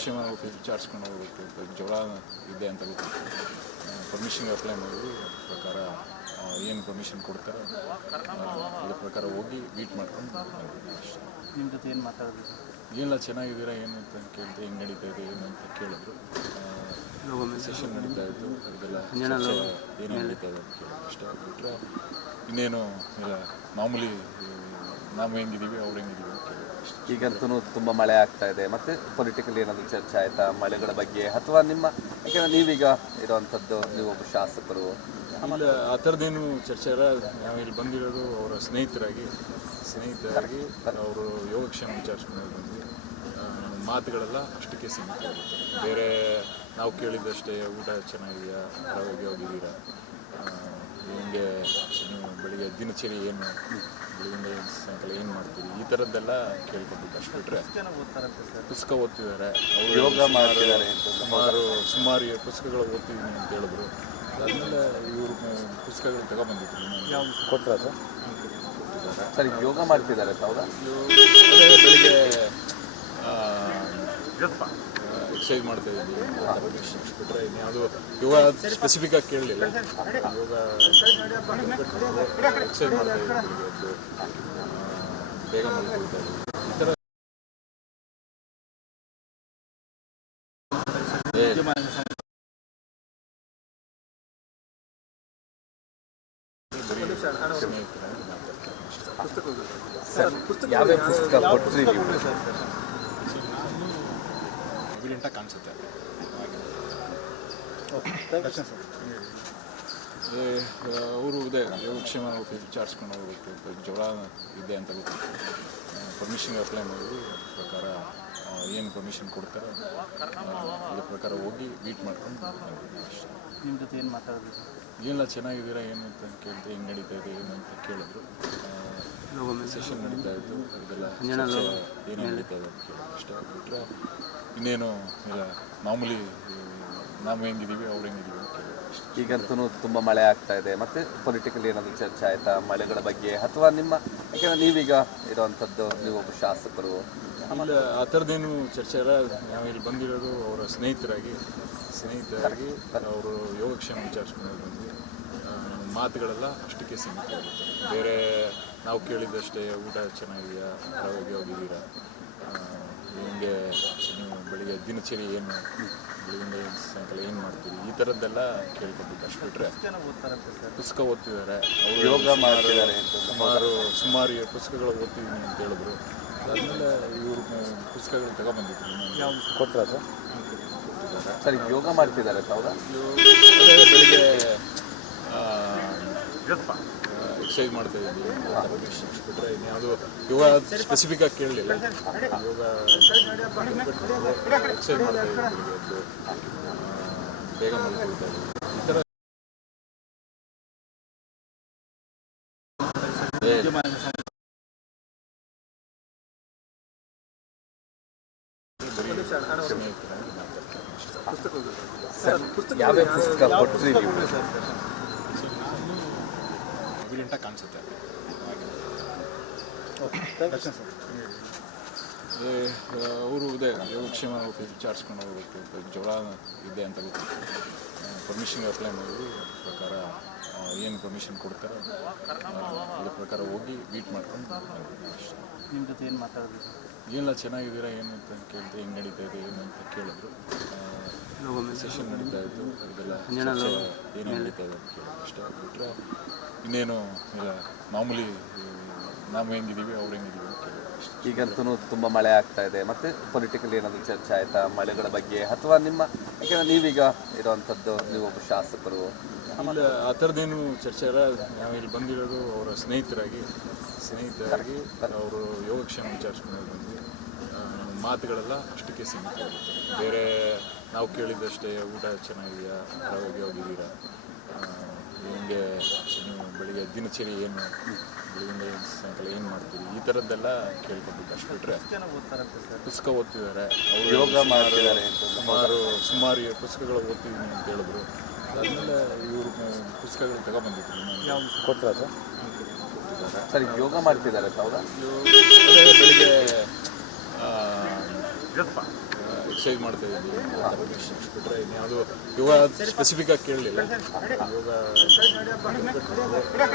ಯೋಗಕ್ಷೇಮ ವಿಚಾರಿಸ್ಕೊಂಡು ಹೋಗಬೇಕು. ಜ್ವರ ಇದೆ ಅಂತ ಗೊತ್ತಿತ್ತು. ಪರ್ಮಿಷನ್ಗೆ ಅಪ್ಲೈ ಮಾಡಿದ್ವಿ. ಪ್ರಕಾರ ಏನು ಪರ್ಮಿಷನ್ ಕೊಡ್ತಾರೆ ಅದ್ರ ಪ್ರಕಾರ ಹೋಗಿ ಮೀಟ್ ಮಾಡ್ಕೊಂಡು ಅಷ್ಟೇ. ನಿಮ್ಮ ಜೊತೆ ಏನು ಮಾತಾಡೋದು? ಏನೆಲ್ಲ ಚೆನ್ನಾಗಿದ್ದೀರಾ ಏನು ಅಂತ ಕೇಳಿದೆ, ಹೆಂಗೆ ನಡೀತಾ ಇದೆ ಏನು ಅಂತ ಕೇಳಿದ್ರು. ಸೆಷನ್ ನಡೀತಾ ಇತ್ತು, ಅದೆಲ್ಲ ಏನು ನಡೀತಾ ಇದೆ ಅಂತ ಕೇಳಿದ್ರು ಅಷ್ಟೇ. ಬಿಟ್ಟರೆ ಇನ್ನೇನು ಇಲ್ಲ, ಮಾಮೂಲಿ ನಾವು ಹೆಂಗಿದ್ದೀವಿ ಅವ್ರು ಹೆಂಗಿದ್ದೀವಿ ಅಂತ ಕೇಳಿದ್ರು ಅಷ್ಟೇ. ಈಗಂತೂ ತುಂಬ ಮಳೆ ಆಗ್ತಾ ಇದೆ, ಮತ್ತು ಪೊಲಿಟಿಕಲ್ ಏನಾದರೂ ಚರ್ಚೆ ಆಯಿತಾ ಮಳೆಗಳ ಬಗ್ಗೆ? ಅಥವಾ ನಿಮ್ಮ, ಯಾಕೆಂದರೆ ನೀವೀಗ ಇರೋವಂಥದ್ದು, ನೀವೊಬ್ಬ ಶಾಸಕರು? ಇಲ್ಲ, ಆ ಥರದ್ದೇನು ಚರ್ಚೆ ಇಲ್ಲ. ನಾವು ಇಲ್ಲಿ ಬಂದಿರೋದು ಅವರ ಸ್ನೇಹಿತರಾಗಿ ಅವರು ಯೋಗಕ್ಷೇಮ ವಿಚಾರಿಸ್ಕೊಂಡು ಬಂದ್ವಿ. ಮಾತುಗಳೆಲ್ಲ ಅಷ್ಟಕ್ಕೆ ಸೀಮಿತ ಆಗುತ್ತೆ. ಬೇರೆ ನಾವು ಕೇಳಿದ್ದಷ್ಟೇ ಊಟ ಚೆನ್ನಾಗಿದೆಯಾ, ಆರೋಗ್ಯವಾಗಿದ್ದೀರಾ, ಹಿಂಗೆ ನೀವು ಬೆಳಿಗ್ಗೆ ದಿನಚರಿ ಏನು, ಬೆಳಿಗ್ಗೆ ಸಾಯಂಕಾಲ ಏನು ಮಾಡ್ತೀವಿ, ಈ ಥರದ್ದೆಲ್ಲ ಕೇಳ್ಕೊಂಡಿದ್ದು ಅಷ್ಟು. ಬಿಟ್ಟರೆ ಪುಸ್ತಕ ಓದ್ತಿದ್ದಾರೆ, ಅವರು ಯೋಗ ಮಾಡ್ತಿದ್ದಾರೆ, ಸುಮಾರು ಪುಸ್ತಕಗಳು ಓದ್ತಿದ್ದೀನಿ ಅಂತ ಹೇಳಿದ್ರು. ಅದಾದಮೇಲೆ ಇವರು ಪುಸ್ತಕಗಳು ತಗೊಬಂದಿದ್ರು, ಕೊಟ್ಟರೆ ಸರಿ. ಯೋಗ ಮಾಡ್ತಿದ್ದಾರೆ ಹೌದಾ? ಬೆಳಿಗ್ಗೆ ಎಕ್ಸಸೈಸ್ ಮಾಡ್ತಾ ಇದ್ದೀವಿ. ಬಿಟ್ಟರೆ ಇನ್ಯಾವುದು ಯೋಗ ಸ್ಪೆಸಿಫಿಕ್ಕಾಗಿ ಕೇಳಲಿಲ್ಲ. ಯೋಗ ಎಕ್ಸಸೈಸ್ ಮಾಡ್ತಾ ಇದ್ದೀವಿ, ಬೆಳಿಗ್ಗೆ ಬೇಗ ಮಲ್ಕೊಳ್ತಾ ಇದ್ದೀವಿ. ಈ ಥರ ಯಾವ್ಯಾವ ಪುಸ್ತಕ ಕೊಟ್ಟರಿ ನೀವು? ಎವಿಡೆಂಟಾಗಿ ಕಾಣಿಸುತ್ತೆ. ಅವರು ಇದೆ ಯೋಗಕ್ಷೇಮ ವಿಚಾರಿಸ್ಕೊಂಡು ಹೋಗಬೇಕು. ಜ್ವರ ಇದೆ ಅಂತ ಗೊತ್ತಿತ್ತು. ಪರ್ಮಿಷನ್ಗೆ ಅಪ್ಲೈ ಮಾಡಿದ್ವಿ. ಪ್ರಕಾರ ಏನು ಪರ್ಮಿಷನ್ ಕೊಡ್ತಾರೆ ಅದ್ರ ಪ್ರಕಾರ ಹೋಗಿ ಮೀಟ್ ಮಾಡ್ಕೊಂಡು ಅಷ್ಟೇ. ನಿಮ್ಮ ಜೊತೆ ಏನು ಮಾತಾಡೋದು? ಏನೆಲ್ಲ ಚೆನ್ನಾಗಿದ್ದೀರಾ ಏನು ಅಂತ ಕೇಳಿದೆ, ಹೆಂಗೆ ನಡೀತಾ ಇದೆ ಏನು ಅಂತ ಕೇಳಿದ್ರು. ಸೆಷನ್ ನಡೀತಾ ಇತ್ತು, ಅದೆಲ್ಲ ಏನು ನಡೀತಾ ಇದೆ ಅಂತ ಕೇಳಿದ್ರು ಅಷ್ಟೇ. ಬಿಟ್ಟರೆ ಇನ್ನೇನು ಇಲ್ಲ, ಮಾಮೂಲಿ ನಾವು ಹೆಂಗಿದ್ದೀವಿ ಅವ್ರು ಹೆಂಗಿದ್ದೀವಿ ಅಂತ ಕೇಳಿದ್ರು ಅಷ್ಟೇ. ಈಗಂತೂ ತುಂಬ ಮಳೆ ಆಗ್ತಾ ಇದೆ, ಮತ್ತು ಪೊಲಿಟಿಕಲ್ ಏನಾದರೂ ಚರ್ಚೆ ಆಯಿತಾ ಮಳೆಗಳ ಬಗ್ಗೆ? ಅಥವಾ ನಿಮ್ಮ, ಯಾಕೆಂದರೆ ನೀವೀಗ ಇರೋವಂಥದ್ದು, ನೀವೊಬ್ಬ ಶಾಸಕರು? ಇಲ್ಲ, ಆ ಥರದ್ದೇನು ಚರ್ಚೆ ಇಲ್ಲ. ನಾವು ಇಲ್ಲಿ ಬಂದಿರೋದು ಅವರ ಸ್ನೇಹಿತರಾಗಿ ಅವರು ಯೋಗಕ್ಷೇಮ ವಿಚಾರಿಸ್ಕೊಂಡು ಬಂದ್ವಿ. ಮಾತುಗಳೆಲ್ಲ ಅಷ್ಟಕ್ಕೆ ಸೀಮಿತ ಆಗುತ್ತೆ. ಬೇರೆ ನಾವು ಕೇಳಿದ್ದಷ್ಟೇ ಊಟ ಚೆನ್ನಾಗಿದೆಯಾ, ಆರೋಗ್ಯವಾಗಿದ್ದೀರಾ, ಹಿಂಗೆ ನೀವು ಬೆಳಿಗ್ಗೆ ದಿನಚರಿ ಏನು, ಬೆಳಿಗ್ಗೆ ಸಾಯಂಕಾಲ ಏನು ಮಾಡ್ತೀವಿ, ಈ ಥರದ್ದೆಲ್ಲ ಕೇಳ್ಕೊಂಡಿದ್ದು ಅಷ್ಟು. ಬಿಟ್ಟರೆ ಪುಸ್ತಕ ಓದ್ತಿದ್ದಾರೆ, ಅವರು ಯೋಗ ಮಾಡ್ತಿದ್ದಾರೆ, ಸುಮಾರು ಪುಸ್ತಕಗಳು ಓದ್ತಿದ್ದೀನಿ ಅಂತ ಹೇಳಿದ್ರು. ಅದಾದಮೇಲೆ ಇವರು ಪುಸ್ತಕಗಳು ತಗೊಬಂದಿದ್ರು, ಕೊಟ್ಟರೆ ಸರಿ. ಯೋಗ ಮಾಡ್ತಿದ್ದಾರೆ ಹೌದಾ? ಬೆಳಿಗ್ಗೆ ಎಕ್ಸಸೈಸ್ ಮಾಡ್ತಾ ಇದ್ದೀವಿ. ಬಿಟ್ಟರೆ ಇನ್ಯಾವುದು ಯೋಗ ಸ್ಪೆಸಿಫಿಕ್ಕಾಗಿ ಕೇಳಲಿಲ್ಲ. ಯೋಗ ಎಕ್ಸಸೈಸ್ ಮಾಡ್ತಾ ಇದ್ದೀವಿ, ಬೆಳಿಗ್ಗೆ ಬೇಗ ಮಲ್ಕೊಳ್ತಾ ಇದ್ದೀವಿ. ಈ ಥರ ಯಾವ್ಯಾವ ಪುಸ್ತಕ ಕೊಟ್ಟರಿ ನೀವು? ಎವಿಡೆಂಟಾಗಿ ಕಾಣಿಸುತ್ತೆ. ಅವರು ಇದೆ ಯೋಗಕ್ಷೇಮ ವಿಚಾರಿಸ್ಕೊಂಡು ಹೋಗಬೇಕು. ಜ್ವರ ಇದೆ ಅಂತ ಗೊತ್ತಿತ್ತು. ಪರ್ಮಿಷನ್ಗೆ ಅಪ್ಲೈ ಮಾಡಿದ್ವಿ. ಪ್ರಕಾರ ಏನು ಪರ್ಮಿಷನ್ ಕೊಡ್ತಾರೆ ಅದ್ರ ಪ್ರಕಾರ ಹೋಗಿ ಮೀಟ್ ಮಾಡ್ಕೊಂಡು ಅಷ್ಟೇ. ನಿಮ್ಮ ಜೊತೆ ಏನು ಮಾತಾಡೋದು? ಏನೆಲ್ಲ ಚೆನ್ನಾಗಿದ್ದೀರಾ ಏನು ಅಂತ ಕೇಳಿದೆ, ಹೆಂಗೆ ನಡೀತಾ ಇದೆ ಏನು ಅಂತ ಕೇಳಿದ್ರು. ಸೆಷನ್ ನಡೀತಾ ಇತ್ತು, ಅದೆಲ್ಲ ಏನು ನಡೀತಾ ಇದೆ ಅಂತ ಕೇಳಿದ್ರು ಅಷ್ಟೇ. ಬಿಟ್ಟರೆ ಇನ್ನೇನು ಇಲ್ಲ, ಮಾಮೂಲಿ ನಾವು ಹೆಂಗಿದ್ದೀವಿ ಅವ್ರು ಹೆಂಗಿದ್ದೀವಿ ಅಂತ ಕೇಳಿದ್ರು ಅಷ್ಟೇ. ಈಗಂತೂ ತುಂಬ ಮಳೆ ಆಗ್ತಾ ಇದೆ, ಮತ್ತು ಪೊಲಿಟಿಕಲ್ ಏನಾದರೂ ಚರ್ಚೆ ಆಯಿತಾ ಮಳೆಗಳ ಬಗ್ಗೆ? ಅಥವಾ ನಿಮ್ಮ, ಯಾಕೆಂದರೆ ನೀವೀಗ ಇರೋವಂಥದ್ದು, ನೀವೊಬ್ಬ ಶಾಸಕರು? ಇಲ್ಲ, ಆ ಥರದ್ದೇನು ಚರ್ಚೆ ಇಲ್ಲ. ನಾವು ಇಲ್ಲಿ ಬಂದಿರೋದು ಅವರ ಸ್ನೇಹಿತರಾಗಿ ಅವರು ಯೋಗಕ್ಷೇಮ ವಿಚಾರಿಸ್ಕೊಂಡು ಬಂದ್ವಿ. ಮಾತುಗಳೆಲ್ಲ ಅಷ್ಟಕ್ಕೆ ಸೀಮಿತ ಆಗುತ್ತೆ. ಬೇರೆ ನಾವು ಕೇಳಿದ್ದಷ್ಟೇ ಊಟ ಚೆನ್ನಾಗಿದೆಯಾ, ಆರೋಗ್ಯವಾಗಿದ್ದೀರಾ, ಹಿಂಗೆ ನೀವು ಬೆಳಿಗ್ಗೆ ದಿನಚರಿ ಏನು, ಬೆಳಿಗ್ಗೆ ಸಾಯಂಕಾಲ ಏನು ಮಾಡ್ತೀವಿ, ಈ ಥರದ್ದೆಲ್ಲ ಕೇಳ್ಕೊಂಡಿದ್ದು ಅಷ್ಟು. ಬಿಟ್ಟರೆ ಪುಸ್ತಕ ಓದ್ತಿದ್ದಾರೆ, ಅವರು ಯೋಗ ಮಾಡ್ತಿದ್ದಾರೆ, ಸುಮಾರು ಪುಸ್ತಕಗಳು ಓದ್ತಿದ್ದೀನಿ ಅಂತ ಹೇಳಿದ್ರು. ಅದಾದಮೇಲೆ ಇವರು ಪುಸ್ತಕಗಳು ತಗೊಬಂದಿದ್ರು, ಕೊಟ್ಟರೆ ಸರಿ. ಯೋಗ ಮಾಡ್ತಿದ್ದಾರೆ ಹೌದಾ? ಬೆಳಿಗ್ಗೆ ಎಕ್ಸಸೈಸ್ ಮಾಡ್ತಾ ಇದ್ದೀವಿ ಬಿಟ್ಟರೆ ಇನ್ಯಾವುದು ಯೋಗ ಸ್ಪೆಸಿಫಿಕ್ ಆಗಿ ಕೇಳಲಿಲ್ಲ. ಯೋಗ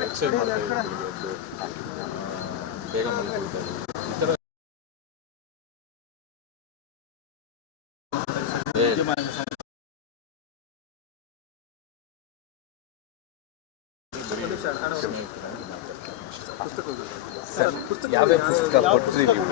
ಎಕ್ಸಸೈಸ್ ಮಾಡ್ತಾ ಇದ್ದೀವಿ, ಬೆಳಿಗ್ಗೆ ಎದ್ದು ಬೇಗ ಮಲ್ಕೊಳ್ತಾ ಇದ್ದೀವಿ. ಈ ಥರ ಯಾವ್ಯಾವ ಪುಸ್ತಕ ಕೊಟ್ರಿ ನೀವು?